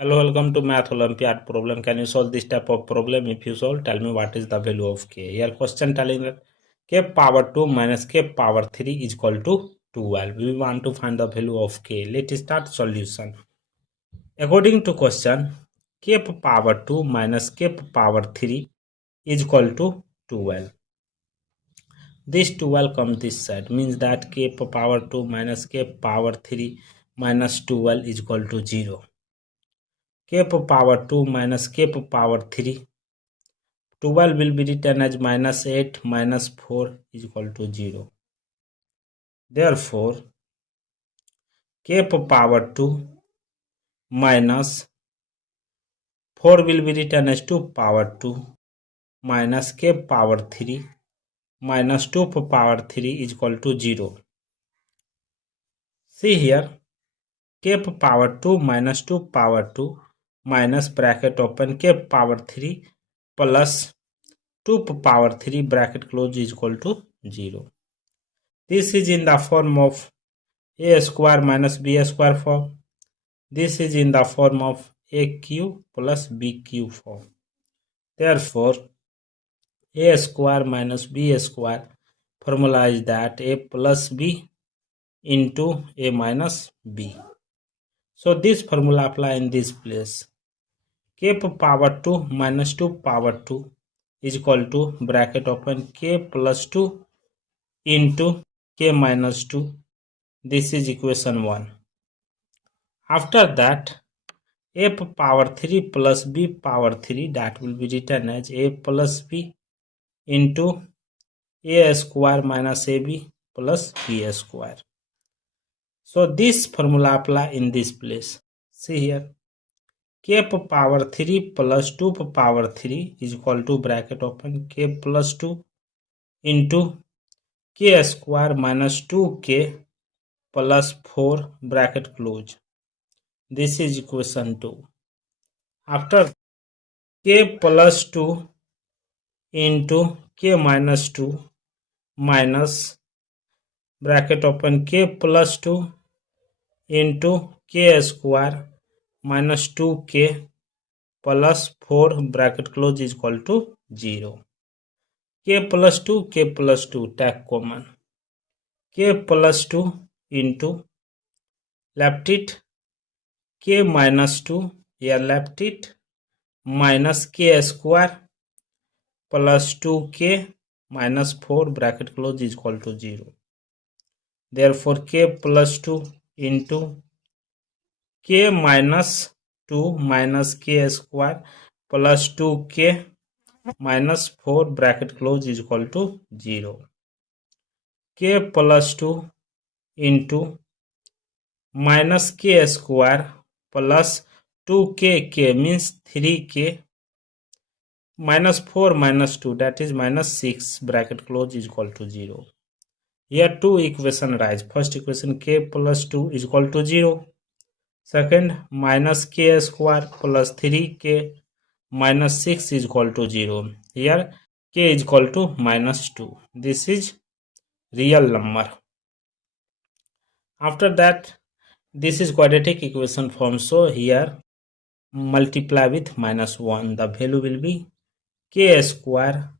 Hello, welcome to Math Olympiad Problem. Can you solve this type of problem? If you solve, tell me what is the value of k. Here question telling that k power 2 minus k power 3 is equal to 12. We want to find the value of k. Let's start solution. According to question, k power 2 minus k power 3 is equal to 12. This 12 comes this side, means that k power 2 minus k power 3 minus 12 is equal to 0. K power 2 minus k power 3. 12 will be written as minus 8 minus 4 is equal to 0. Therefore, k power 2 minus 4 will be written as 2 power 2 minus k power 3 minus 2 power 3 is equal to 0. See here, k power 2 minus 2 power 2 minus bracket open k power 3 plus 2 power 3 bracket close is equal to 0. This is in the form of a square minus b square form. This is in the form of aq plus bq form. Therefore, a square minus b square formula is that a plus b into a minus b. So this formula apply in this place. K power 2 minus 2 power 2 is equal to bracket open k plus 2 into k minus 2. This is equation 1. After that, a power 3 plus b power 3, that will be written as a plus b into a square minus ab plus b square. So this formula apply in this place. See here, k power 3 plus 2 power 3 is equal to bracket open k plus 2 into k square minus 2k plus 4 bracket close. This is equation 2. After k plus 2 into k minus 2 minus bracket open k plus 2 into k square minus 2k plus 4 bracket close is equal to 0. K plus 2 take common. K plus 2 into left it k minus 2, here left it, minus k square plus 2k minus 4 bracket close is equal to 0. Therefore, k plus 2 into k minus 2 minus k square plus 2k minus 4 bracket close is equal to 0. K plus 2 into minus k square plus 2k, k means 3k, minus 4 minus 2, that is minus 6 bracket close is equal to 0. Here two equation arise. First equation, k plus 2 is equal to 0. Second, minus k square plus 3k minus 6 is equal to 0. Here k is equal to minus 2. This is real number. After that, this is quadratic equation form. So here multiply with minus 1. The value will be k square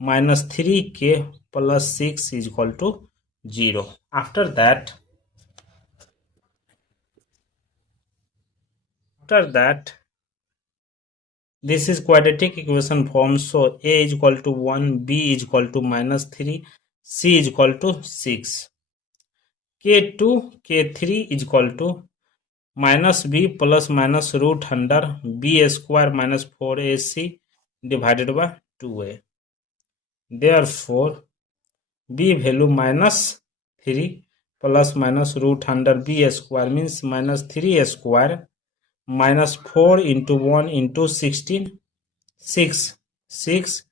minus 3k plus 6 is equal to 0. After that, this is quadratic equation form. So a is equal to 1, b is equal to minus 3, c is equal to 6. K2, K3 is equal to minus b plus minus root under b square minus 4ac divided by 2a. Therefore, b value minus 3 plus minus root under b square means minus 3 square minus 4 into 1 into 16, 6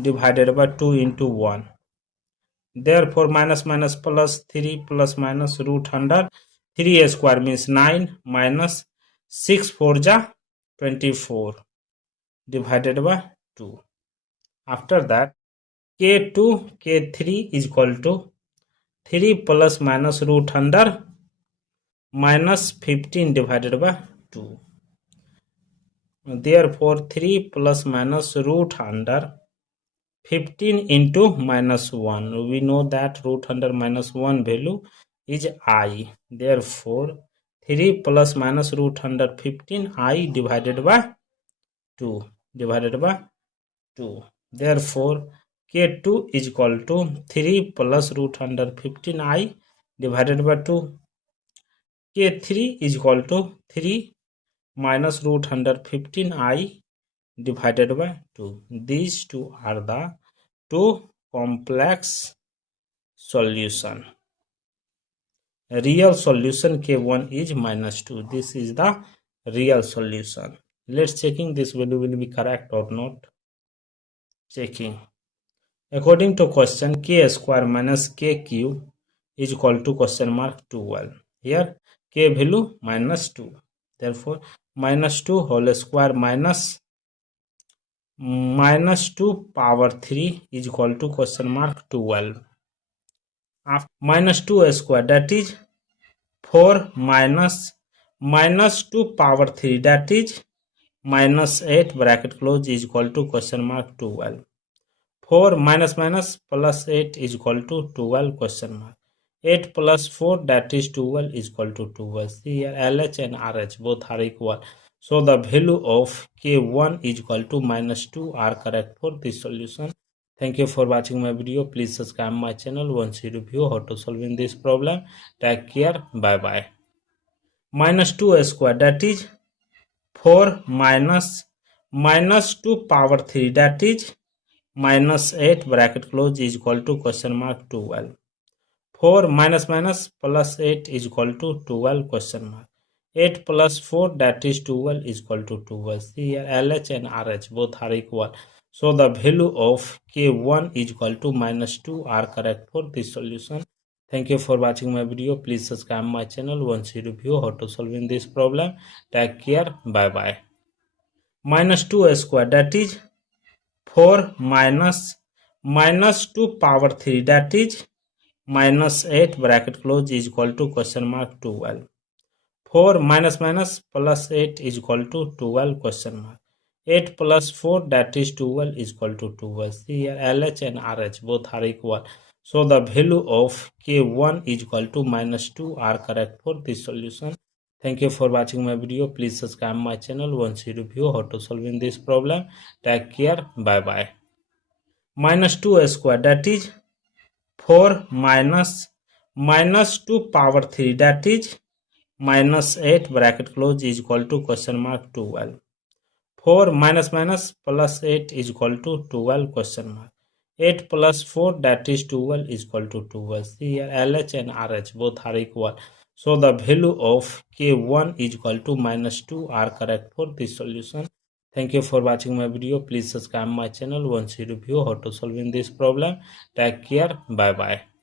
divided by 2 into 1. Therefore, minus minus plus 3 plus minus root under 3 square means 9 minus 6 4 ja 24 divided by 2. After that, K2, K3 is equal to 3 plus minus root under minus 15 divided by 2. Therefore, 3 plus minus root under 15 into minus 1. We know that root under minus 1 value is I. Therefore, 3 plus minus root under 15 I divided by 2. Therefore, K2 is equal to 3 plus root under 15 I divided by 2. K3 is equal to 3 minus root under 15 I divided by 2. These two are the two complex solution. Real solution K1 is minus 2. This is the real solution. Let's checking this value will be correct or not. Checking. According to question, K square minus K cube is equal to question mark 12. Here K value minus 2. Therefore, minus 2 whole square minus 2 power 3 is equal to question mark 12. After minus 2 square, that is 4 minus 2 power 3, that is minus 8 bracket close is equal to question mark 12. 4 minus plus 8 is equal to 12 question mark. 8 plus 4, that is 12 is equal to 12. See here LH and RH both are equal. So the value of K1 is equal to minus 2 are correct for this solution. Thank you for watching my video. Please subscribe my channel once you review how to solving this problem. Take care. Bye bye. Minus 2 square, that is 4 minus 2 power 3, that is minus 8 bracket close is equal to question mark 12. 4 minus plus 8 is equal to 12 question mark. 8 plus 4, that is 12 is equal to 12. See here LH and RH both are equal. So the value of K1 is equal to minus 2 are correct for this solution. Thank you for watching my video. Please subscribe my channel once you review how to solving this problem. Take care. Bye bye. Minus 2 square, that is 4 minus 2 power 3, that is minus 8 bracket close is equal to question mark 12. 4 minus plus 8 is equal to 12 question mark. 8 plus 4, that is 12 is equal to 12. See here LH and RH both are equal. So the value of K1 is equal to minus 2 are correct for this solution. Thank you for watching my video. Please subscribe my channel once you review how to solving this problem. Take care. Bye bye. Minus 2 square, that is 4 minus 2 power 3, that is minus 8 bracket close is equal to question mark 12. 4 minus plus 8 is equal to 12 question mark. 8 plus 4, that is 12 is equal to 12. See here LH and RH both are equal. So the value of K1 is equal to minus 2 are correct for this solution. Thank you for watching my video. Please subscribe my channel once you review how to solving this problem. Take care. Bye bye.